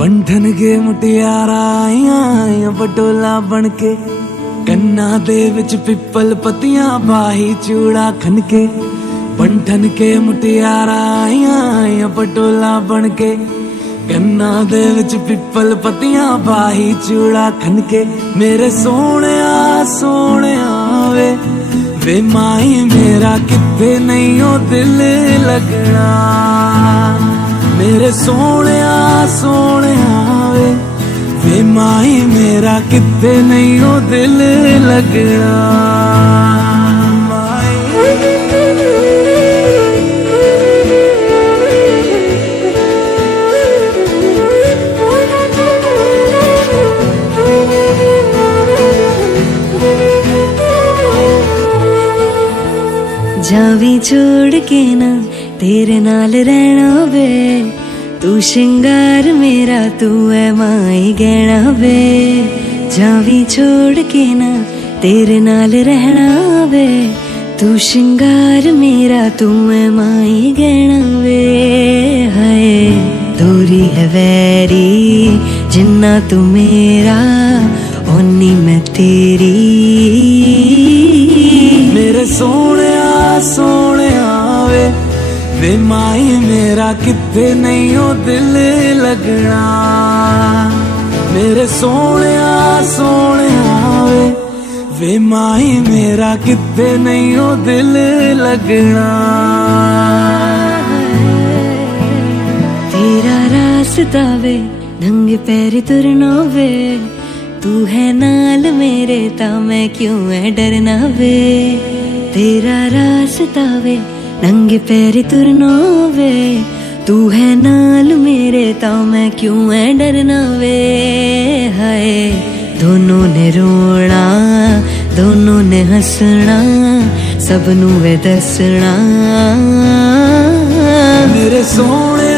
बंधन के मुटियारा आईया पटोला बनके कन्ना दे विच पिपल पतियां बाही चूड़ा खनके बंधन के मुटियारा आईया पटोला बनके कन्ना दे विच पिपल पतियां बाही चूड़ा खनके मेरे सोने वे माई मेरा किथे नहीं हो दिल लगना मेरे सोने वे माई मेरा किथे नहीं हो दिल लगना जावी छोड़ के ना तेरे नाल रहना वे तू श्रृंगार मेरा तू है माई गहना वे जावी छोड़ के ना तेरे नाल रहना वे तू श्रृंगार मेरा तू है माई गहना वे हाय दूरी है वैरी जिन्ना तू मेरा ओनी मैं तेरी मेरे सोने वे माई मेरा किथे नहीं हो दिल लगना मेरे सोने वे माई मेरा किथे नहीं हो दिल लगना तेरा रास्ता वे नंगे पैर तुरना वे तू है नाल मेरे ता मैं क्यों है डरना वे तेरा रास्ता वे नंगे पैर तुरना वे तू है नाल मेरे ता मैं क्यों है डरना वे हाय दोनों ने रोना दोनों ने हंसना सबनू वे दसना मेरे सोने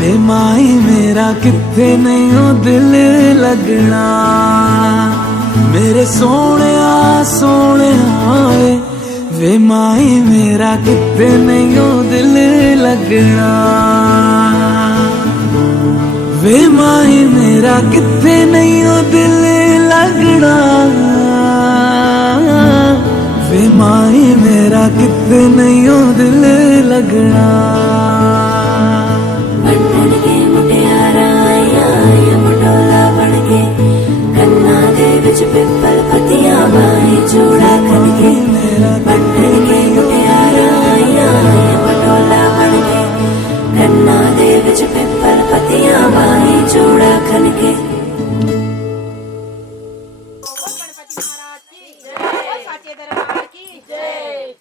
वे माई मेरा किथे नहीं हो दिल लगना मेरे सोने वे माई मेरा किथे नहीं हो दिल लगना वे माई मेरा किथे नहीं हो दिल लगना वे माई मेरा किथे नहीं हो दिल लगना बंधन के मुटियारा आईया पटोला बनके कन्ना दे विच पिपल पतियां बाही चूड़ा खनके बंधन के मुटियारा आईया पटोला बनके कन्ना दे विच पिपल पतियां बाही चूड़ा खनके साचे दरबार की जय।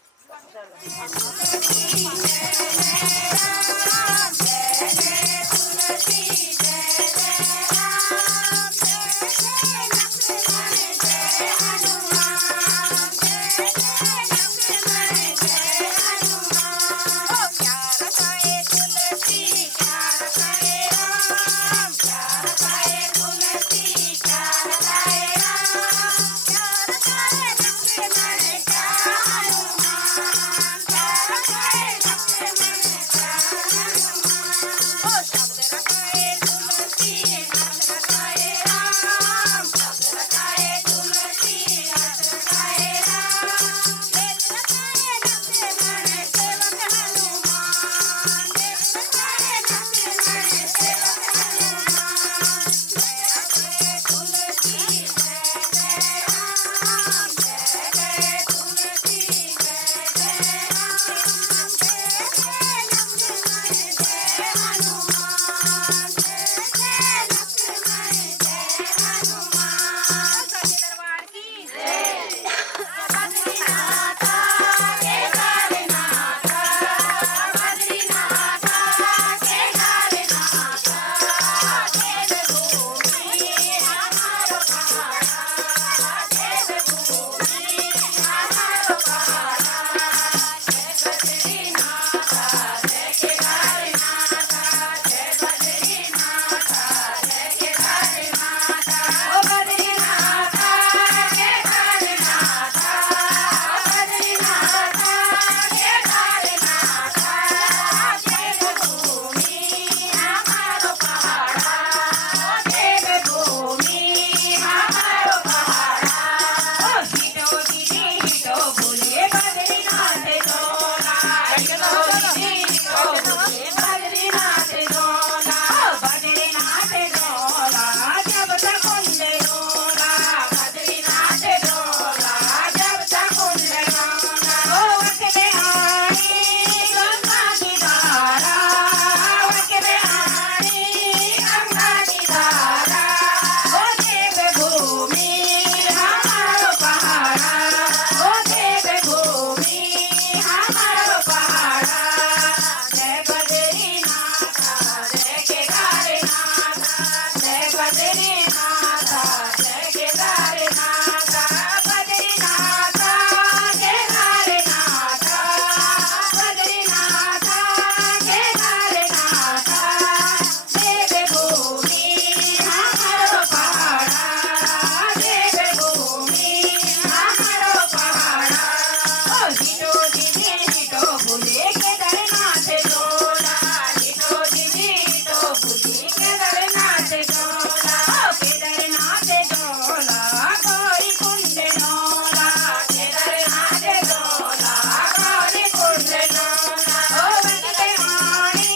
गौरी कुंड नौला केदारनाथ डोला गौरी कुंड नौला ओ बगते वाणी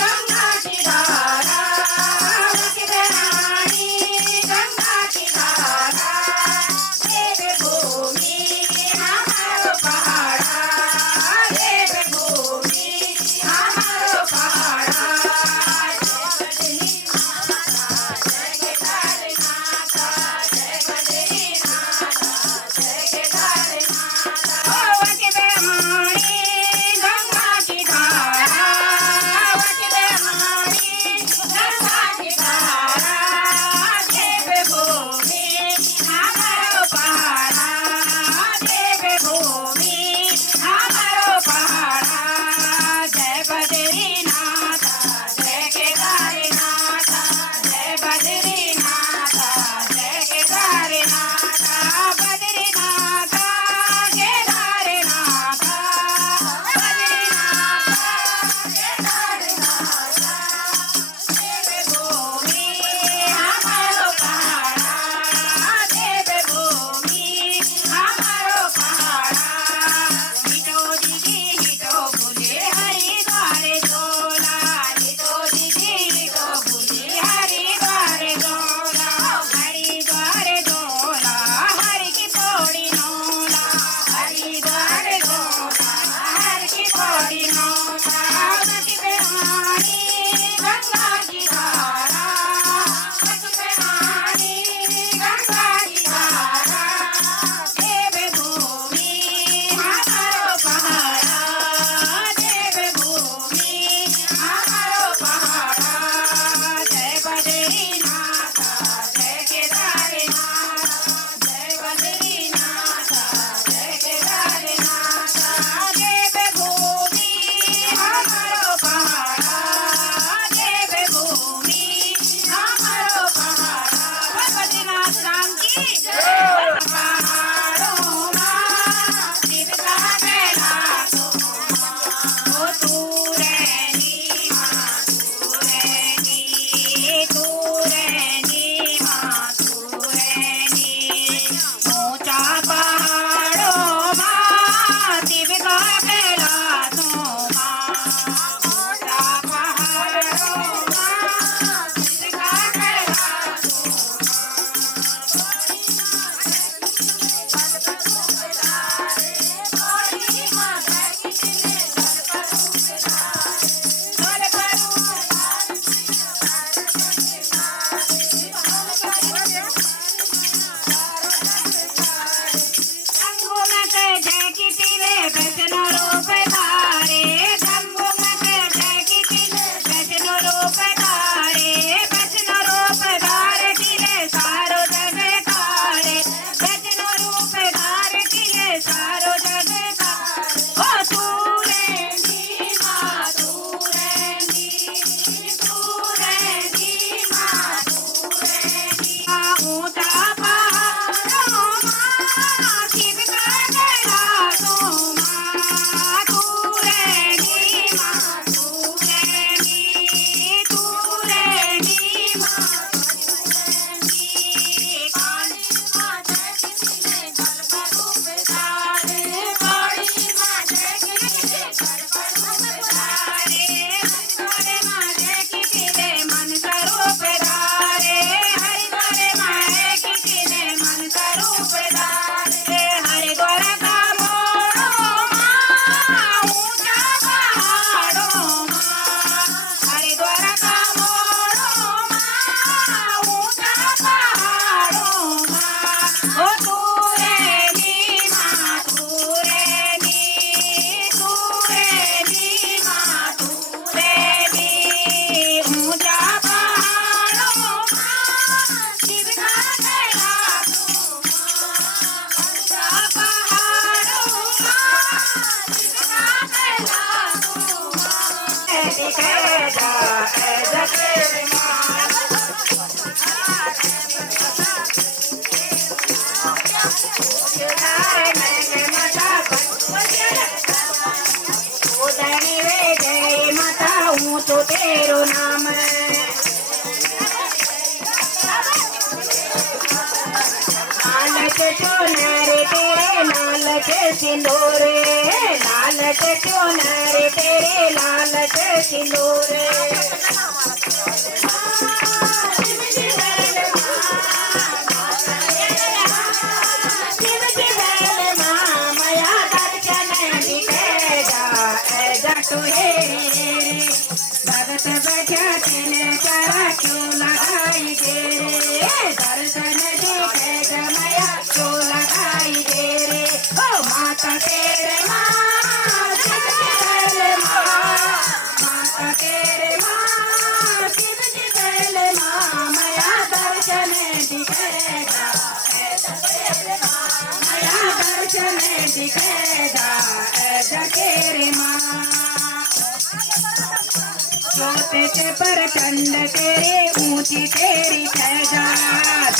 गंगा की धारा बगते वाणी गंगा की धारा देव भूमि हमारो पहाड़ा देव भूमि हमारो पहाड़ा के चुनरी तेरे लाल के सिंदूरे, लाल के चुनरी तेरे लाल के सिंदूरे। भगत बैठा तेने चारा क्यों लगाई दे रे, दर्शन देखे जमया क्यों लगाई दे रे। ओ माता तेरे माँ शिव जी पहले माँ, माता तेरे माँ शिव जी पहले माँ, मया दर्शन दिखेगा मया दर्शन दिखेगा तेरे माँ। जोते से प्रचंड तेरे ऊंची तेरी सहजा,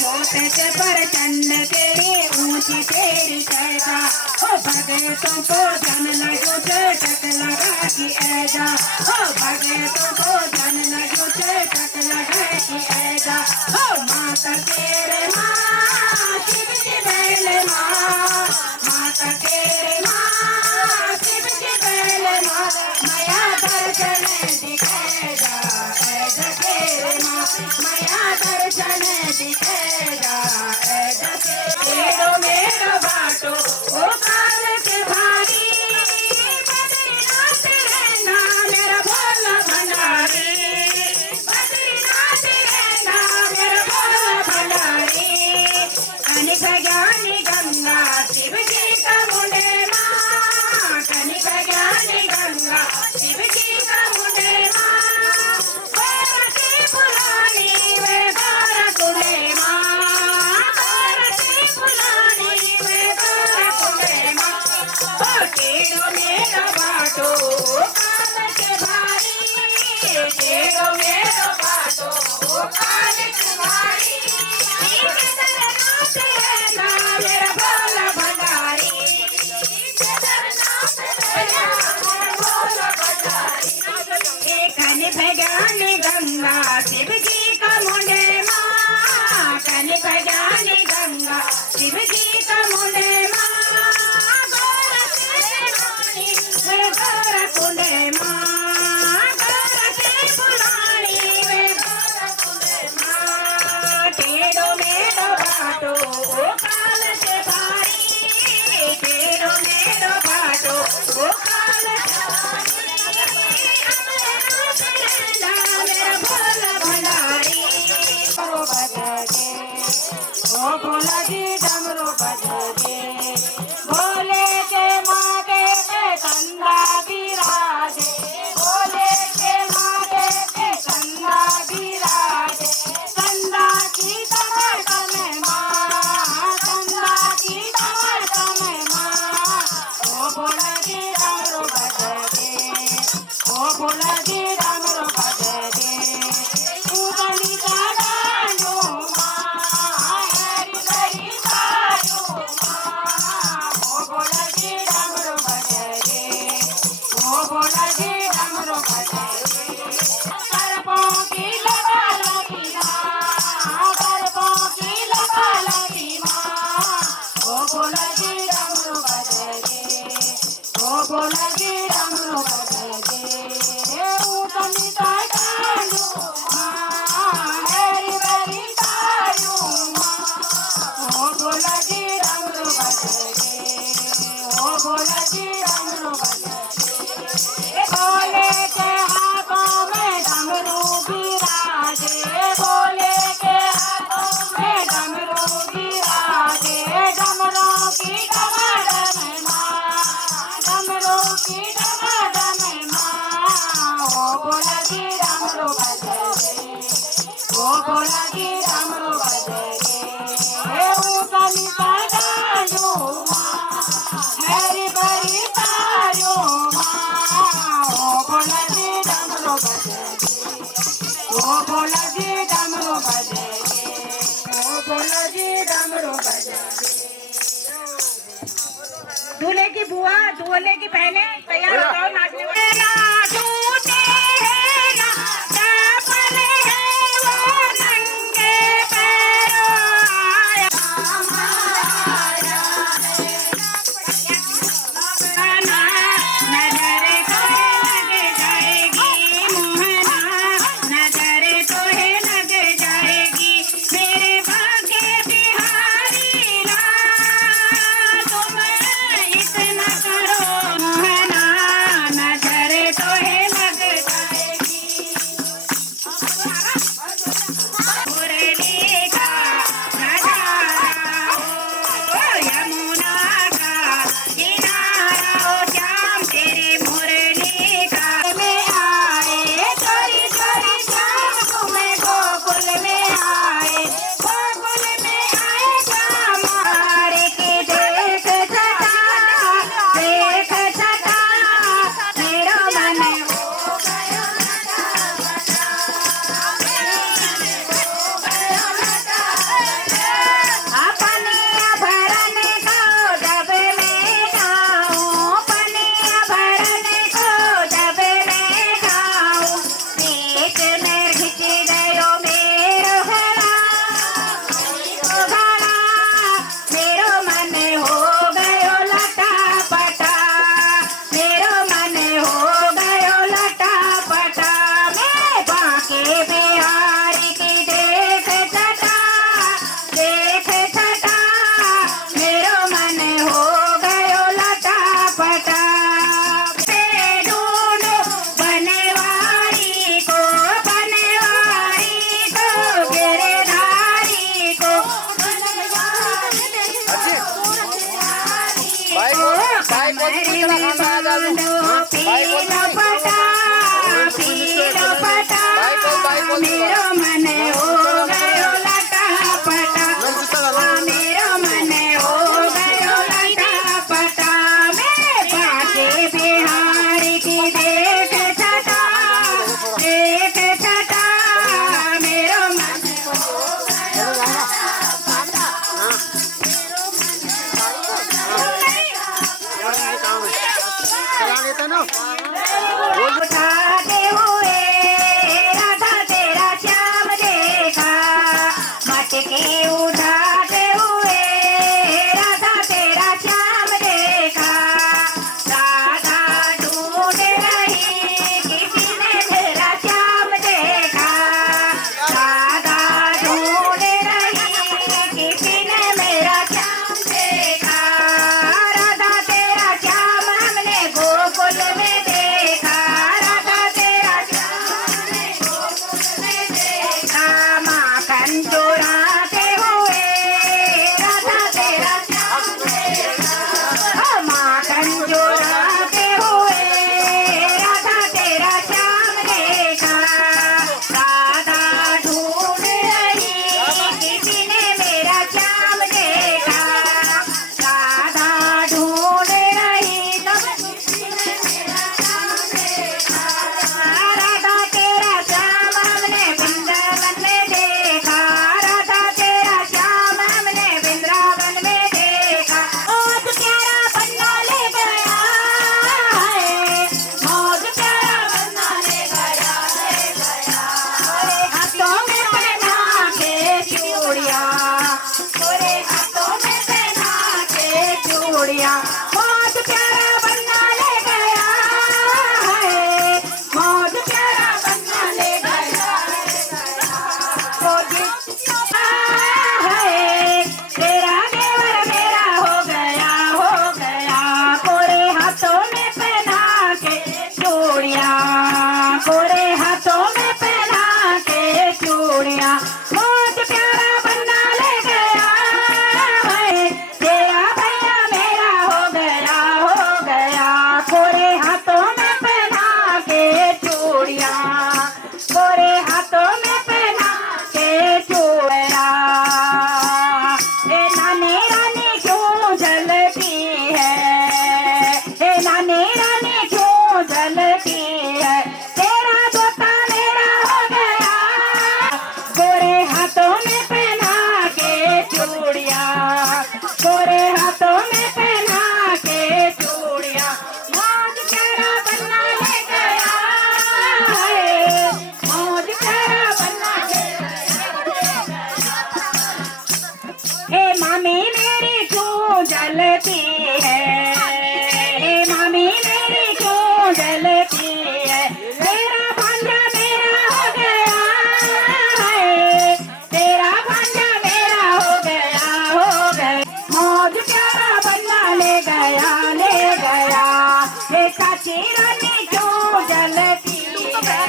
जोते से प्रचंड तेरे ऊंची तेरी सहजा। ओ भगतों को जन लगो चटक लगा की ऐजा, ओ भगतों को जन लगो चटक लगा की ऐजा। ओ माता तेरे माँ शिव जी पहले माँ, माता तेरे माँ शिव जी पहले माँ, मया दर्शन दिखेगा तेरे माँ, मया दर्शन दिखेगा तेरो मेरो बाटो ओ काल के भारी, बद्रीनाथ रहना मेरा भोला भंडारी, बद्रीनाथ रहना मेरा भोला भंडारी। कनिक ज्ञानी गंगा शिव जी का मुंडे माँ, कनिक ज्ञानी गंगा शिव जी का मुंडे माँ, गोरखी फुलानी वे गोरखुले माँ, गोरखी फुलानी वे गोरखुले माँ। ओ तेरो मेरो बाटो काल के भारी, तेरो मेरो बाटो काल के भारी। केदारनाथ रहना मेरा भोला भंडारी, केदारनाथ रहना मेरा भोला भंडारी। कन भगानी गंगा शिव जी का मुंडे माँ, कन भगानी गंगा शिव जी का मुंडे माँ, गोरखी वे गोरखुंडे माँ, गोरखी फुलानी वे गोरखुंडे माँ। तेरो मेरो बाटो ओ काल के भारी, तेरो मेरो बाटो ओ काल के भारी। मेरा भोला भंडारी डमरू बजगे, ओ भोला जी डमरू बजगे, भोले के माँ के कंधा बिराजे, भोले के माँ के कंधा बिराजे। कंधा की कमर कमे माँ, कंधा की कमर कमे माँ, ओ भोला जी डमरू बजगे, ओ भोला जी डमरू बजगे। उगली का डालो माँ, हरी हरी डालो माँ, ओ भोला जी डमरू बजगे, ओ भोला जी डमरू बजगे। सर्पों की लगा लगी माँ, सर्पों की लगा लगी माँ, ओ भोला जी डमरू बजगे, ओ भोला जी डमरू बजगे। उगली का डालो माँ, हरी हरी डालो माँ, ओ भोला जी डमरू बजगे, ओ भोला जी डमरू बजगे। भोले के हाथों में डमरू बिराजे, भोले के हाथों में डमरू बिराजे। डमरू की डमडम माँ, डमरू की डमडम माँ, ओ भोला जी डमरू बजगे, ओ भोला जी डमरू बजगे। उगली का डालो माँ, हरी भरी तारो माँ, ओ भोला जी डमरू बजगे, ओ भोला जी डमरू बजगे, ओ भोला जी डमरू बजगे। दूल्हे की बुआ दूल्हे की बहने तैयार हो जाओ नाचने वाले। उठाते हुए राधा तेरा श्याम देखा, मटकी उठाते हुए राधा तेरा श्याम देखा। राधा ढूंढ रही किसी ने मेरा श्याम देखा, राधा ढूंढ रही किसी ने मेरा श्याम देखा। राधा तेरा श्याम हमने गोकुल में देखा, राधा तेरा श्याम हमने गोकुल में देखा। माखन चुराते हुए राधा तेरा श्याम देखा, माखन चुराते हुए राधा तेरा श्याम देखा। राधा ढूंढ रही किसी ने मेरा श्याम देखा, राधा ढूंढ रही तब किसी ने मेरा श्याम देखा। राधा तेरा श्याम हमने वृंदावन में देखा, राधा तेरा श्याम हमने वृंदावन में देखा। मौज प्यारा बन्ना ले गया है, मौज प्यारा बन्ना ले गया है, गया। गोरे हाथों में पहना के चूड़ियाँ, गोरे हाथों में पहना के चूड़ियाँ। मौज प्यारा बन्ना ले गया है, मौज प्यारा बन्ना ले गया है, गया। मौज है तेरा देवर मेरा हो गया, हो गया। कोरे हाथों में पहना के चूड़ियाँ, कोरे हाथों में पहना के चूड़ियाँ। मौज प्यारा बन्ना ले गया है, तेरा भैया मेरा हो गया, हो गया। कोरे हाथों में पहना के चूड़ियाँ, कोरे हाथों में पहना के चूड़ियाँ। ए नानी रानी क्यों जलती है, ए नानी रानी क्यों जलती है। तेरा तोता मेरा हो गया, गोरे हाथों में पहना के चूड़ियाँ, गोरे हाथों में पहना के चूड़ियाँ। मौज प्यारा बन्ना ले गया है, मौज प्यारा बन्ना ले गया। ए मामी मेरी क्यों जलती है, ए मामी मेरी क्यों जलती है। तेरा भांजा मेरा हो गया है, तेरा भांजा मेरा हो गया, हो गया। मौज प्यारा बन्ना ले गया, ले गया। ए चाची रानी क्यों जलती है,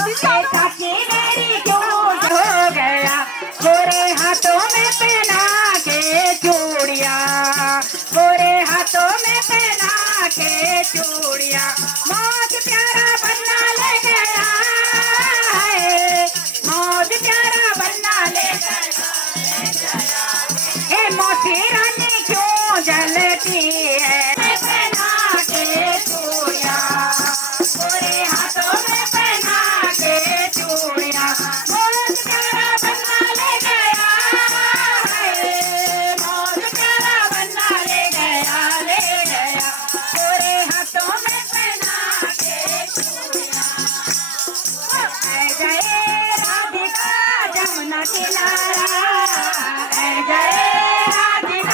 ए चाची मेरी क्यों हो गया। गोरे हाथों में पहना के चूड़ियाँ, गोरे हाथों में पहना के चूड़ियाँ। मौज प्यारा बन्ना ले गया है, मौज प्यारा बन्ना ले गया, ले गया। ए मौसी रानी क्यों जलती है, पहना के चूड़ियाँ, गोरे हाथों में पहना के चूड़ियाँ। मौज प्यारा बन्ना ले गया है, मौज प्यारा बन्ना ले गया, ले गया। गोरे हाथों में पहना के चूड़ियाँ। जय जय राधिका जमुना किनारा, जय जय राधिका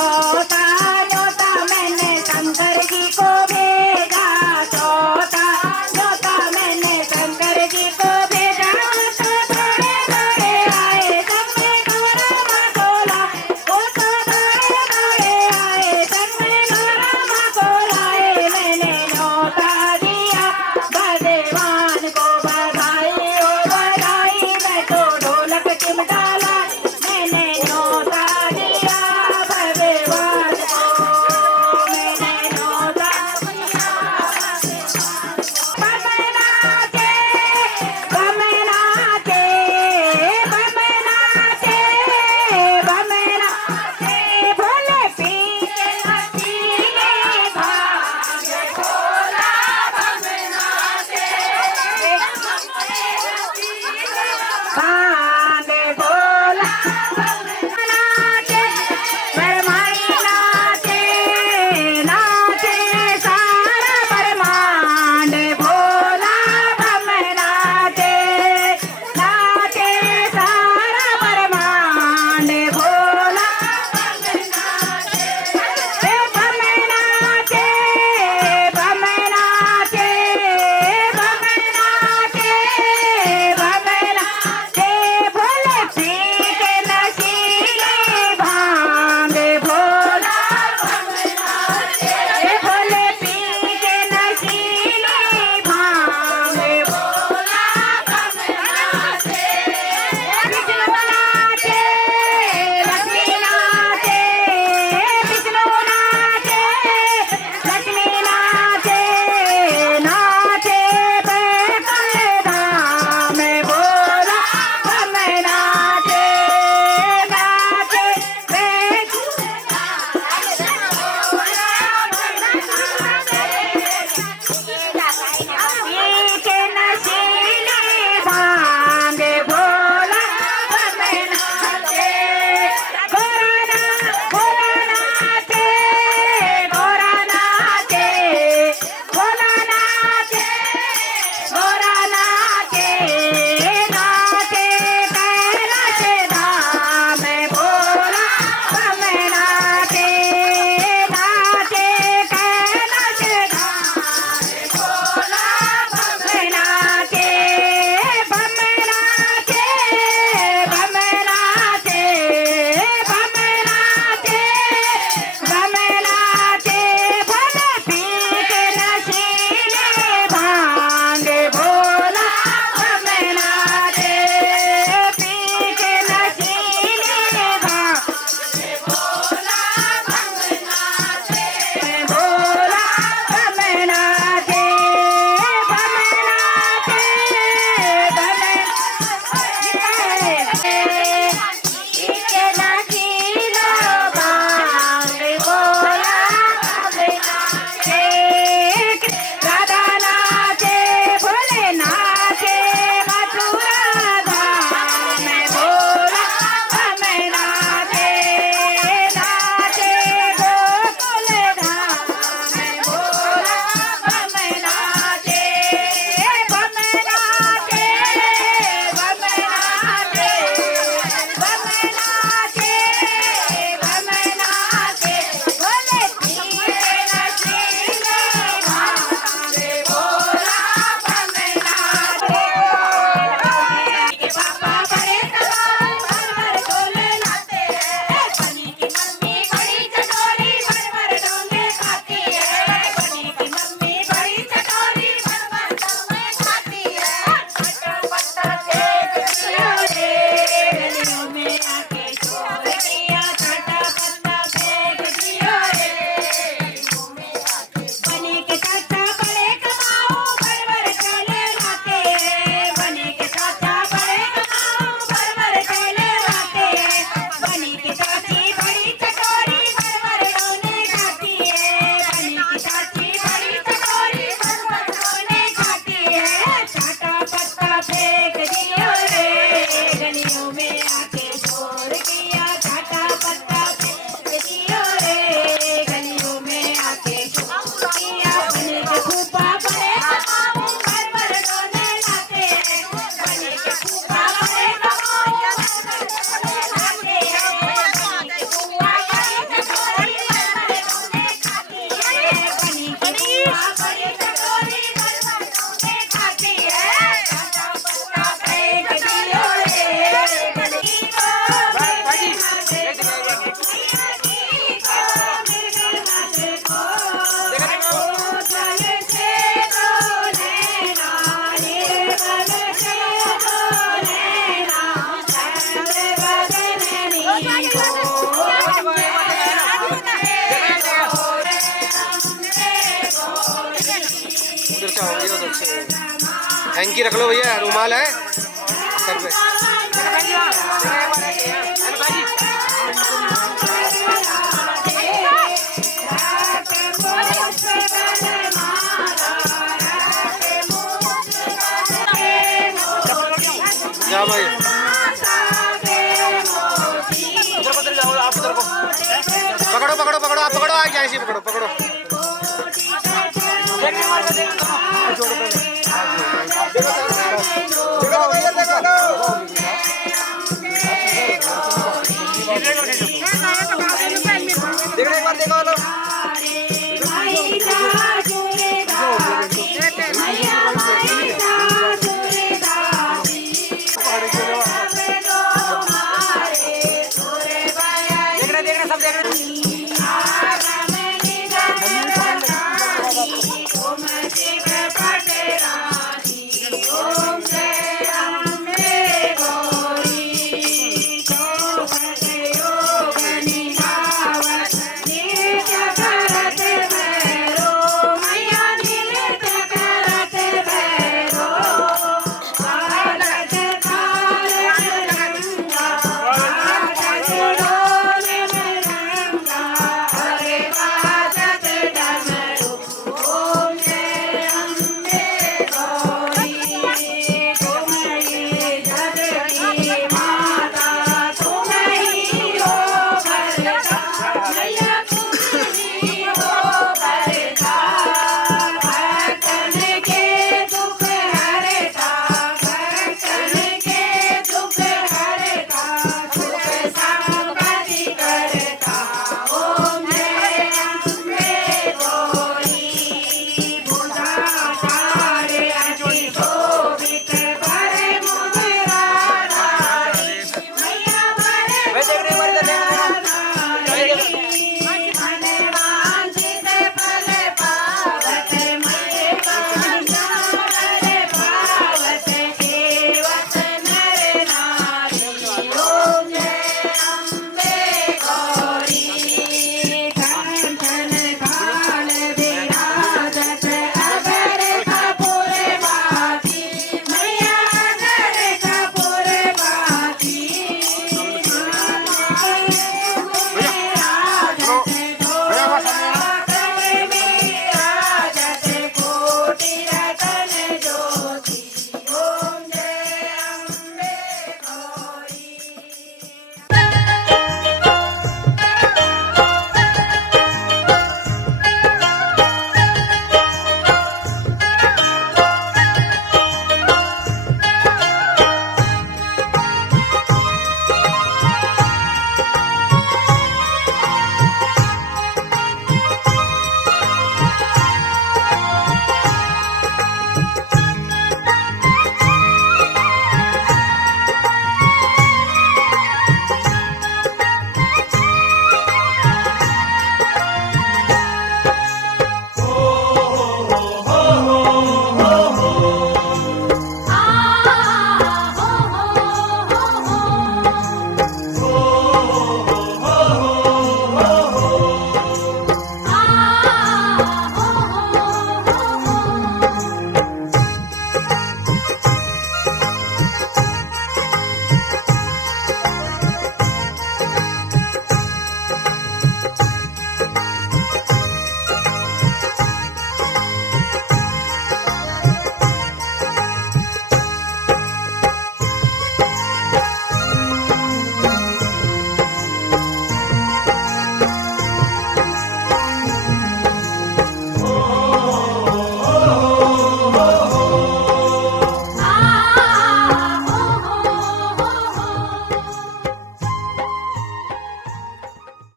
न्योता न्योता मैंने शंकर जी को भेजा न्योता न्योता मैंने शंकर जी को भेजा तो थोड़े थोड़े आए संग में गौरा माखोला वो तो थोड़े थोड़े आए संग में गौरा माखोलाए मैंने न्योता दिया भगवान को बधाई ओ बधाई मैं तो ढोलक चिमटा लाई मैंने न्योता दिया भगवान हैंकी रख लो भैया, रुमाल है सर पे। जा भाई, पकड़ो पकड़ो पकड़ो, आप पकड़ो, आ जाए, पकड़ो पकड़ो।